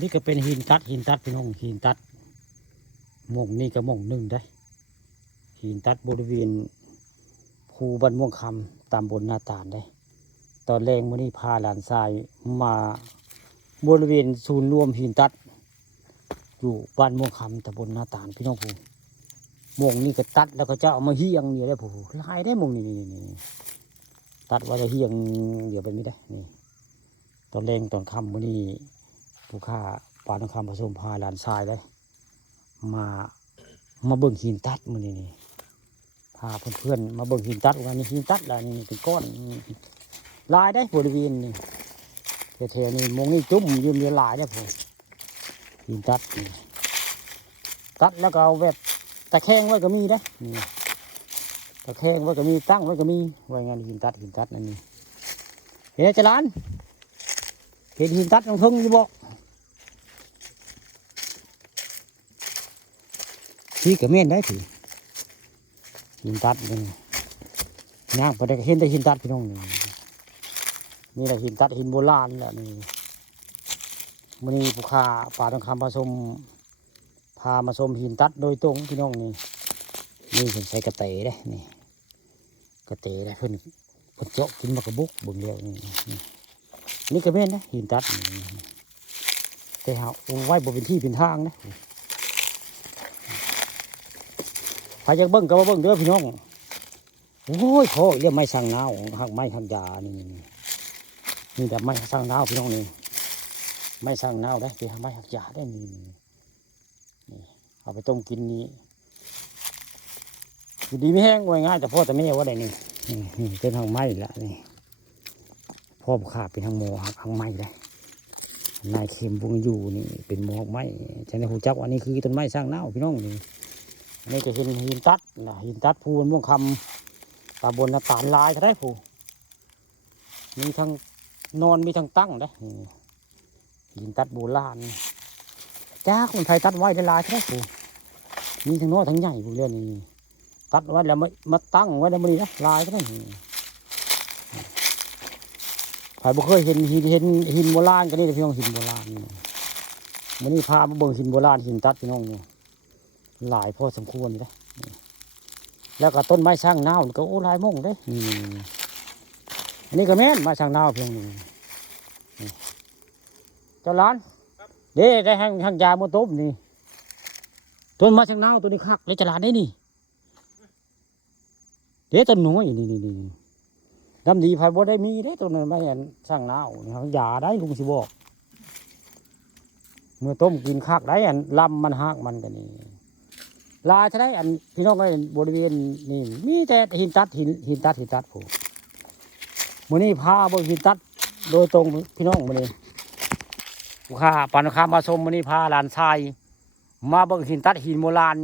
นี่ก็เป็นหินตัดพี่น้องหินตัดหม่องนี่ก็หม่องหนึ่งได้หินตัดบริเวณภูบ้านม่วงคำตามบนหน้าตาลได้ ตอนแรงมื้อนี้พาหลานชายมาบริเวณศูนย์รวมหินตัดอยู่บ้านม่วงคำตำบลหน้าตาลพี่น้องผู้หม่องนี่ก็ตัดแล้วก็จะเอามาเฮียงอยู่ได้ผู้ลายได้หม่องนี่ตัดว่าจะเฮียงเดี๋ยวไปไม่ได้นี่ตอนแรงตอนค่ำมื้อนี้ผู้ค้าปลาทองคำผสมพาหลานชายได้มาเบิ่งหินตัดมื้อนี้นี่พาเพื่อนๆมาเบิ่งหินตัดวันนี้หินตัดแล้วนี่เป็นก้อนลายได้บริเวณนี่แถวๆนี้มองนี่จุ่มยืมเรียลายได้ผมหินตัดตัดแล้วก็เอาแบบตะแคงไว้ก็มีได้นี่ตะแคงไว้ก็มีตั้งไว้ก็มีไว้งานหินตัดนั่นนี่เห็นจะร้านเห็นหินตัดตรงทุ่งอยู่บ่ที่กระเม่นได้ถือหินตัดนี่ย่างไปได้เห็นแต่หินตัดพี่น้องนี่แหละหินตัดหินโบราณแหละนี่มันนี่ผู้ค้าป่าทองคำพามาชมหินตัดโดยตรงพี่น้องนี่ผมใช้กระเตะได้นี่กระเตะได้เพิ่นเจาะกินมากระบุกบึงเดียวนี่กระเม่นนะหินตัดแต่เอาไว้บนเป็นที่เป็นทางนะใครอยากเบิ้งก็มาเบิ้งเด้อพี่น้องโอ้ยขอเรียกไม้สั่งนาวหักไม้หักยานี่แบบไม้สั่งนาวพี่น้องนี่ไม้สั่งนาวได้ที่ไม้หักยาได้นี่เอาไปต้มกินนี่ดีไม่แห้งง่ายแต่พ่อแต่ไม่เอาว่าใดนี่เป็นทางไม้ละนี่พ่อขาเป็นทางโมหักทางไม้ได้นายเข็มวงอยู่นี่เป็นโมหักไม้ฉันในหูจักอันนี้คือต้นไม้สร้างนาวพี่น้องนี่จะเห็นหินตัดนะหินตัดภูม่วงคำตาบนหน้าตาลลายก็ได้ผู้มีทั้งนอนมีทั้งตั้งได้หินตัดโบราณจ้าคนไทยตัดไว้ได้ลายก็ได้ผู้มีทั้งน้อยทั้งใหญ่ผู้เรื่องนี้ตัดไว้แล้วมาตั้งไว้แล้วมันนี่นะลายก็ได้ใครบ่เคยเห็นหินโบราณก็นี่พี่น้องหินโบราณมันนี่พามาเบิ่งหินโบราณหินตัดพี่น้องนี่หลายพอสมควรเลยแล้วก็ต้นไม้ช่างนาวก็โอ้ลายม่งเลยอันนี้ก็แม่นไม้ช่างนาวเพียงนี้เจ้าล้านเด้ได้ห้างยาโมต้มนี่ต้นไม้ช่างนาวตัวนี้คักเลยเจ้าล้านได้นี่เด้ต้นน้อยนี่ดำดีภายบนได้มีได้ต้นไม้ช่างนาวห้างยาได้ลุงสิบอกเมื่อต้มกินคักได้ลำมันหักมันกันนี่ลายจะได้พี่น้องก็บริเวณนี่มีแต่หินตัดผมมื้อนี้พาเบิ่งหินตัดโดยตรงพี่น้องมื้อนี้ผู้ค้าปานค้ามาชมมื้อนี้พาหลานชายมาเบิ่งหินตัดหินโบราณ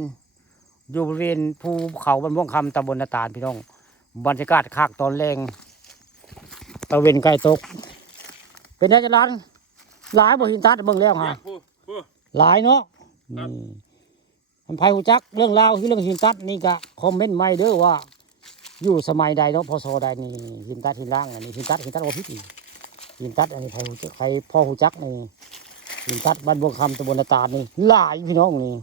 อยู่บริเวณภูเขาบ้านม่วงคำตำบลนาตาลพี่น้องบรรยากาศคักตอนแรงตะเวนใกล้ตกเป็นไงจะร้านหลายบ่หินตัดเบิ่งแล้วฮะหลายเนาะอันไพหูจักเรื่องราวที่เรื่องหินตัดนี่ก็คอมเมนต์ไม่เด้อว่าอยู่สมัยใดเนาะพศใดนี่หินตัดหินล่างอันนี้หินตัดว่าพิธีหินตัดอันนี้ใครพ่อหูจักนี่หินตัดบ้านบวงคำตำบลนาตาลนี่หลายพี่น้องนี่